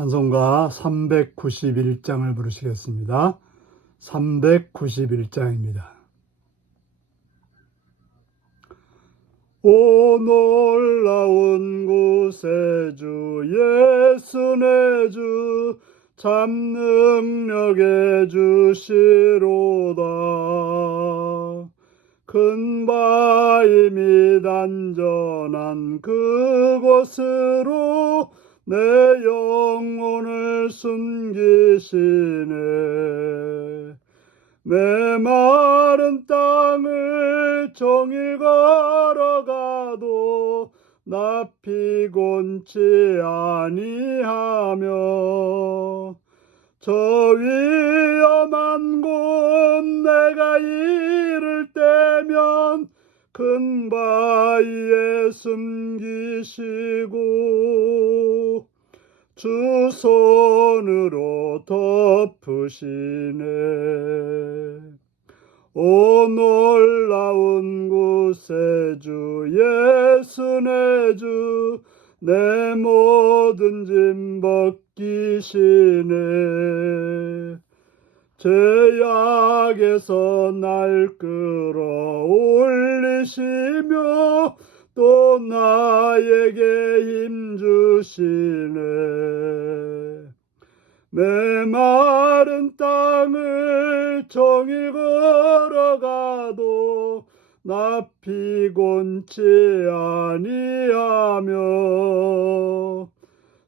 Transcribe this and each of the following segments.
찬송가 391장을 부르시겠습니다. 391장입니다. 오 놀라운 구세주 예수 내 주 참 능력의 주시로다. 큰 바위 및 안전한 그곳으로 내 영혼을 숨기시네. 메마른 땅을 종일 걸어가도 나 피곤치 아니하며 저 위험한 곳 내가 이를 때면 큰 바위에 숨기시고 주 손으로 덮으시네. 오 놀라운 구세주 예수 내 주 내 모든 짐 벗기시네. 죄악에서 날 끌어올리시며 또 나에게 힘 주시네. 메마른 땅을 종일 걸어가도 나 피곤치 아니하며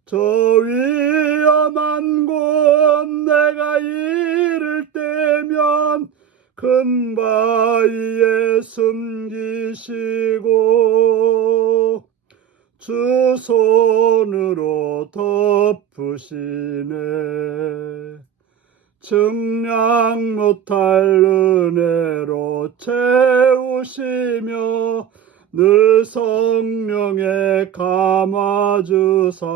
저 위험한 곳 내가 이를 때면 큰 바위에 숨기시고 주 손으로 덮으시네. 측량 못할 은혜로 채우시며 늘 성령에 감아주사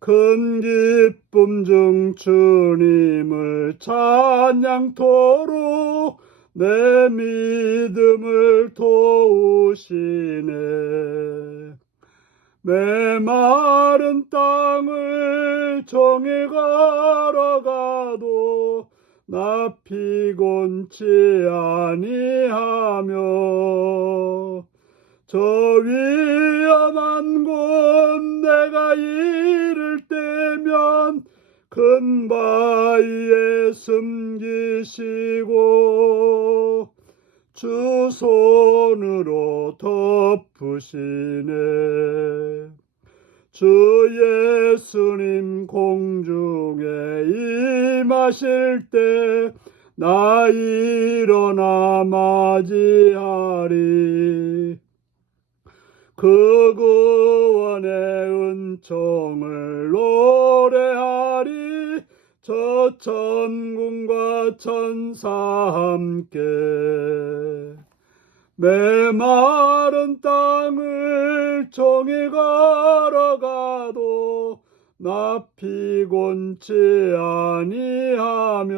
큰 기쁨 중 주님을 찬양토록 내 믿음을 도우시네. 메마른 땅을 종일 걸어가도 나 피곤치 아니하며 저 위험한 곳 내가 이를 때면 큰 바위에 숨기시고 주 손으로 덮으시네. 주 예수님 공중에 임하실 때 나 일어나 맞이하리. 그 구원의 은총을 노래하리. 저 천군과 천사 함께 메마른 땅을 종일 걸어가도 나 피곤치 아니하며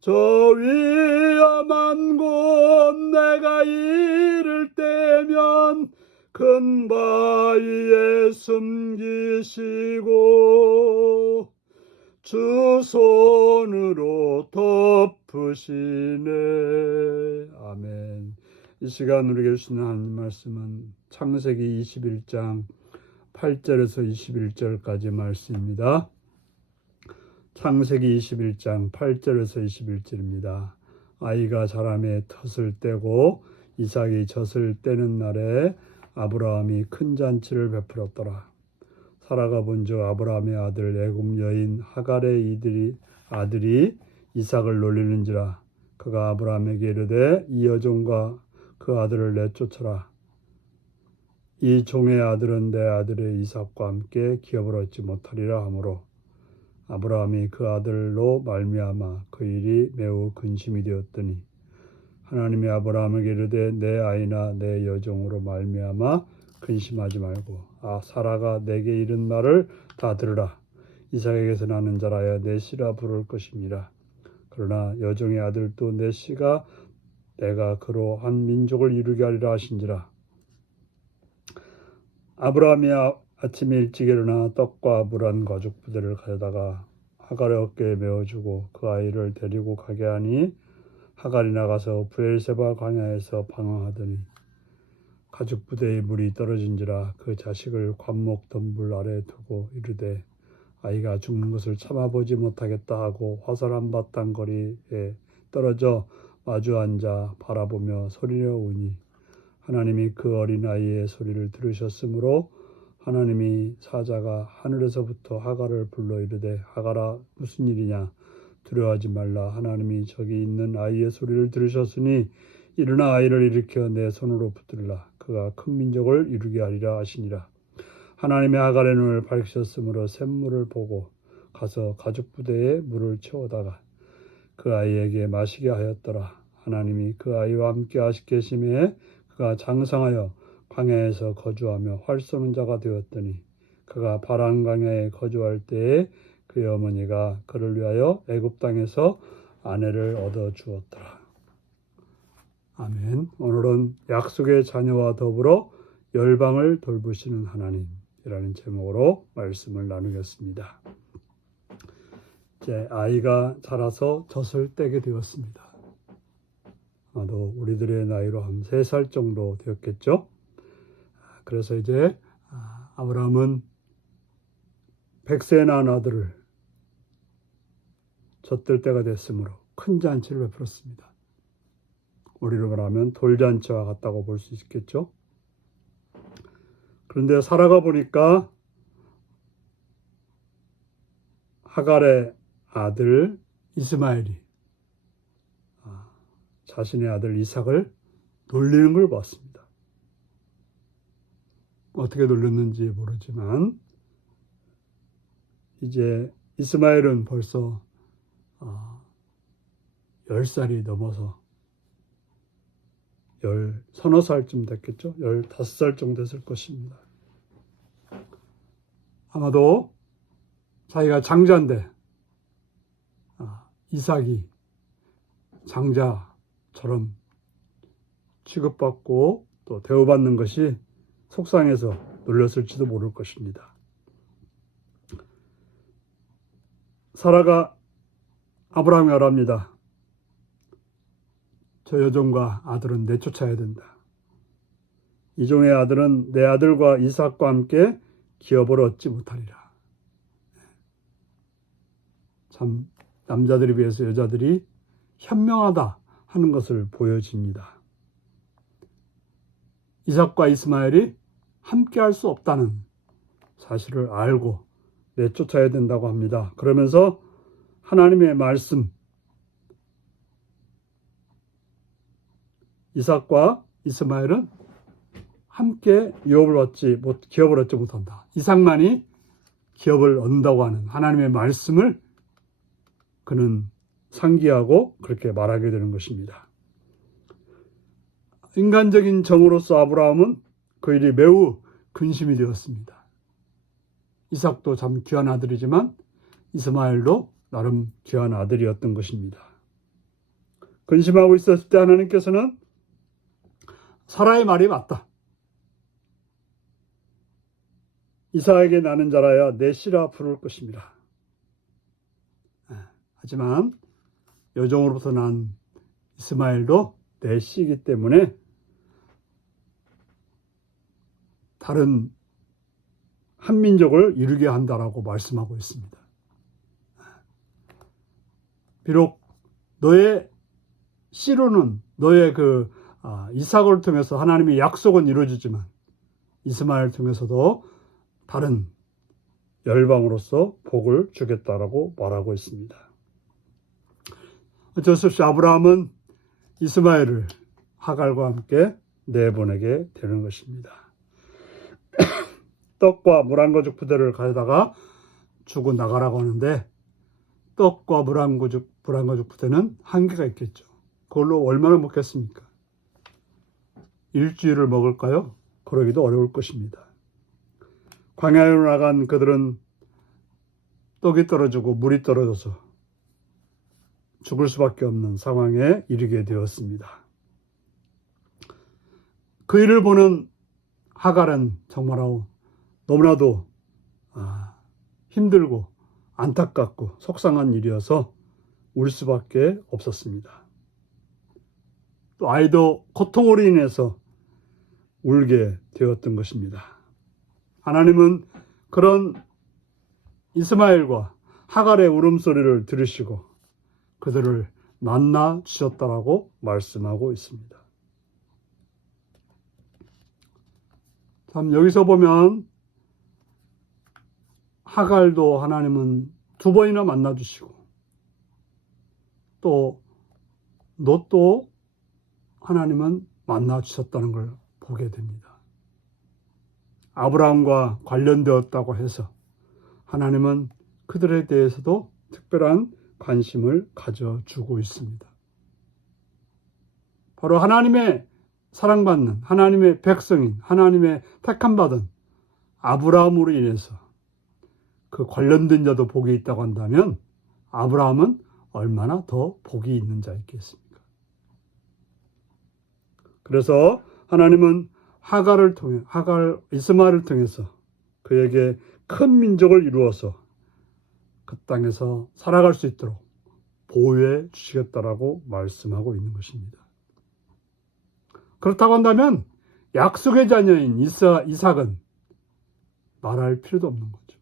저 위험한 곳 내가 이를 때면 큰 바위에 숨기시고 주 손으로 덮으시네. 아멘. 이 시간 우리에게 주시는 하나님 말씀은 창세기 21장 8절에서 21절까지 말씀입니다. 창세기 21장 8절에서 21절입니다. 아이가 자라매 텄을 떼고 이삭이 젖을 떼는 날에 아브라함이 큰 잔치를 베풀었더라. 사라가 본즉 아브라함의 아들 애굽 여인 하갈의 아들이 이삭을 놀리는지라. 그가 아브라함에게 이르되 이 여종과 그 아들을 내쫓으라. 이 종의 아들은 내 아들의 이삭과 함께 기업을 얻지 못하리라 하므로 아브라함이 그 아들로 말미암아 그 일이 매우 근심이 되었더니 하나님이 아브라함에게 이르되 내 아이나 내 여종으로 말미암아 근심하지 말고 사라가 내게 이른 말을 다 들으라. 이삭에게서 나는 자라야 내 씨라 부를 것입니다. 그러나 여종의 아들도 내 씨가 내가 그로 한 민족을 이루게 하리라 하신지라. 아침에 일찍 일어나 떡과 물 한 가죽 부대를 가져다가 하갈의 어깨에 메어주고 그 아이를 데리고 가게 하니 하갈이 나가서 브엘세바 광야에서 방황하더니 가죽 부대에 물이 떨어진지라 그 자식을 관목 덤불 아래에 두고 이르되 아이가 죽는 것을 참아보지 못하겠다 하고 화살 한 바탕 거리에 떨어져 마주 앉아 바라보며 소리내어 우니 하나님이 그 어린 아이의 소리를 들으셨으므로 하나님이 사자가 하늘에서부터 하갈을 불러 이르되 하갈아 무슨 일이냐 두려워하지 말라 하나님이 저기 있는 아이의 소리를 들으셨으니 일어나 아이를 일으켜 내 손으로 붙들라 그가 큰 민족을 이루게 하리라 하시니라. 하나님의 하갈의 눈을 밝히셨으므로 샘물을 보고 가서 가죽 부대에 물을 채워다가 그 아이에게 마시게 하였더라. 하나님이 그 아이와 함께 계심에 그가 장성하여 광야에서 거주하며 활 쏘는 자가 되었더니 그가 바란 광야에 거주할 때에 그의 어머니가 그를 위하여 애굽 땅에서 아내를 얻어 주었더라. 아멘. 오늘은 약속의 자녀와 더불어 열방을 돌보시는 하나님이라는 제목으로 말씀을 나누겠습니다. 이제 아이가 자라서 젖을 떼게 되었습니다. 아마도 우리들의 나이로 한 3살 정도 되었겠죠. 그래서 이제 아브라함은 100세에 낳은 아들을 젖들 때가 됐으므로 큰 잔치를 베풀었습니다. 우리로 말하면 돌잔치와 같다고 볼 수 있겠죠. 그런데 살아가 보니까 하갈의 아들 이스마엘이 자신의 아들 이삭을 놀리는 걸 봤습니다. 어떻게 놀렸는지 모르지만 이제 이스마엘은 벌써 10살이 넘어서 서너 살쯤 됐겠죠. 15살 정도 됐을 것입니다. 아마도 자기가 장자인데 이삭이 장자처럼 취급받고 또 대우받는 것이 속상해서 놀렸을지도 모를 것입니다. 사라가 아브라함이 말합니다. 저 여종과 아들은 내쫓아야 된다. 이 종의 아들은 내 아들과 이삭과 함께 기업을 얻지 못하리라. 참 남자들에 비해서 여자들이 현명하다 하는 것을 보여집니다. 이삭과 이스마엘이 함께 할 수 없다는 사실을 알고 내쫓아야 된다고 합니다. 그러면서 하나님의 말씀, 이삭과 이스마엘은 함께 기업을 얻지 못한다. 이삭만이 기업을 얻는다고 하는 하나님의 말씀을 그는 상기하고 그렇게 말하게 되는 것입니다. 인간적인 정으로서 아브라함은 그 일이 매우 근심이 되었습니다. 이삭도 참 귀한 아들이지만 이스마엘도 나름 귀한 아들이었던 것입니다. 근심하고 있었을 때 하나님께서는 사라의 말이 맞다. 이삭에게 나는 자라야 내 씨라 부를 것입니다. 하지만 여종으로부터 난 이스마엘도 내 씨이기 때문에 다른 한 민족을 이루게 한다라고 말씀하고 있습니다. 비록 너의 씨로는 너의 이삭을 통해서 하나님의 약속은 이루어지지만 이스마엘을 통해서도 다른 열방으로서 복을 주겠다라고 말하고 있습니다. 어쩔 수 없이 아브라함은 이스마엘을 하갈과 함께 내보내게 되는 것입니다. 떡과 물 한 거죽 부대를 가져다가 주고 나가라고 하는데 떡과 물 한 거죽 부대는 한계가 있겠죠. 그걸로 얼마나 먹겠습니까? 일주일을 먹을까요? 그러기도 어려울 것입니다. 광야로 나간 그들은 떡이 떨어지고 물이 떨어져서 죽을 수밖에 없는 상황에 이르게 되었습니다. 그 일을 보는 하갈은 정말 너무나도 힘들고 안타깝고 속상한 일이어서 울 수밖에 없었습니다. 또 아이도 고통으로 인해서 울게 되었던 것입니다. 하나님은 그런 이스마엘과 하갈의 울음소리를 들으시고 그들을 만나 주셨다라고 말씀하고 있습니다. 참 여기서 보면 하갈도 하나님은 2번이나 만나 주시고 또 롯도 하나님은 만나 주셨다는 걸 보게 됩니다. 아브라함과 관련되었다고 해서 하나님은 그들에 대해서도 특별한 관심을 가져주고 있습니다. 바로 하나님의 사랑받는 하나님의 백성인 하나님의 택함받은 아브라함으로 인해서 그 관련된 자도 복이 있다고 한다면 아브라함은 얼마나 더 복이 있는 자였겠습니까? 그래서 하나님은 이스마엘을 통해서 그에게 큰 민족을 이루어서 그 땅에서 살아갈 수 있도록 보호해 주시겠다라고 말씀하고 있는 것입니다. 그렇다고 한다면 약속의 자녀인 이삭은 말할 필요도 없는 거죠.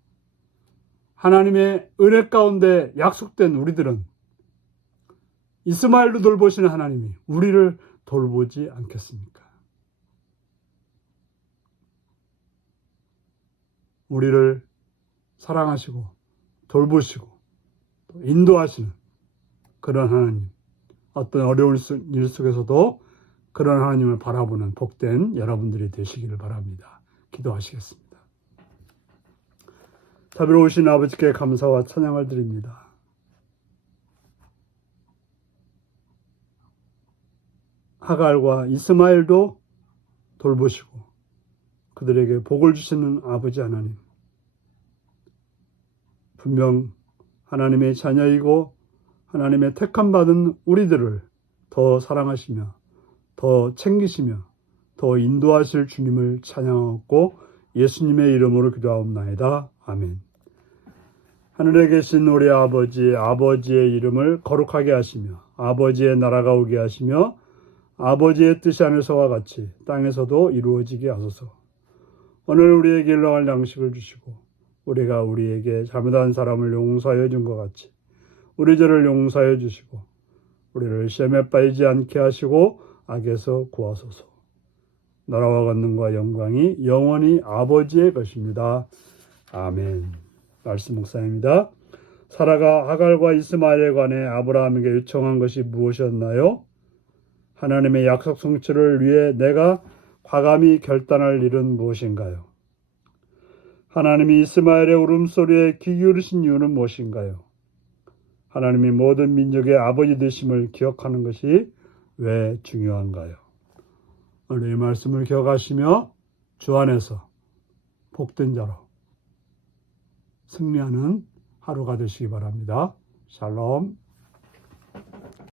하나님의 은혜 가운데 약속된 우리들은 이스마엘도 돌보시는 하나님이 우리를 돌보지 않겠습니까? 우리를 사랑하시고 돌보시고 인도하시는 그런 하나님, 어떤 어려운 일 속에서도 그런 하나님을 바라보는 복된 여러분들이 되시기를 바랍니다. 기도하시겠습니다. 자비로우신 아버지께 감사와 찬양을 드립니다. 하갈과 이스마엘도 돌보시고 그들에게 복을 주시는 아버지 하나님, 분명 하나님의 자녀이고 하나님의 택함받은 우리들을 더 사랑하시며 더 챙기시며 더 인도하실 주님을 찬양하고 예수님의 이름으로 기도하옵나이다. 아멘. 하늘에 계신 우리 아버지의 이름을 거룩하게 하시며 아버지의 나라가 오게 하시며 아버지의 뜻이 하늘에서와 같이 땅에서도 이루어지게 하소서. 오늘 우리에게 일용할 양식을 주시고 우리가 우리에게 잘못한 사람을 용서하여 준 것 같이 우리 죄를 용서하여 주시고 우리를 시험에 빠지지 않게 하시고 악에서 구하소서. 나라와 권능과 영광이 영원히 아버지의 것입니다. 아멘. 말씀 묵상입니다. 사라가 하갈과 이스마엘에 관해 아브라함에게 요청한 것이 무엇이었나요? 하나님의 약속 성취를 위해 내가 과감히 결단할 일은 무엇인가요? 하나님이 이스마엘의 울음소리에 귀 기울이신 이유는 무엇인가요? 하나님이 모든 민족의 아버지 되심을 기억하는 것이 왜 중요한가요? 오늘 이 말씀을 기억하시며 주 안에서 복된 자로 승리하는 하루가 되시기 바랍니다. 샬롬.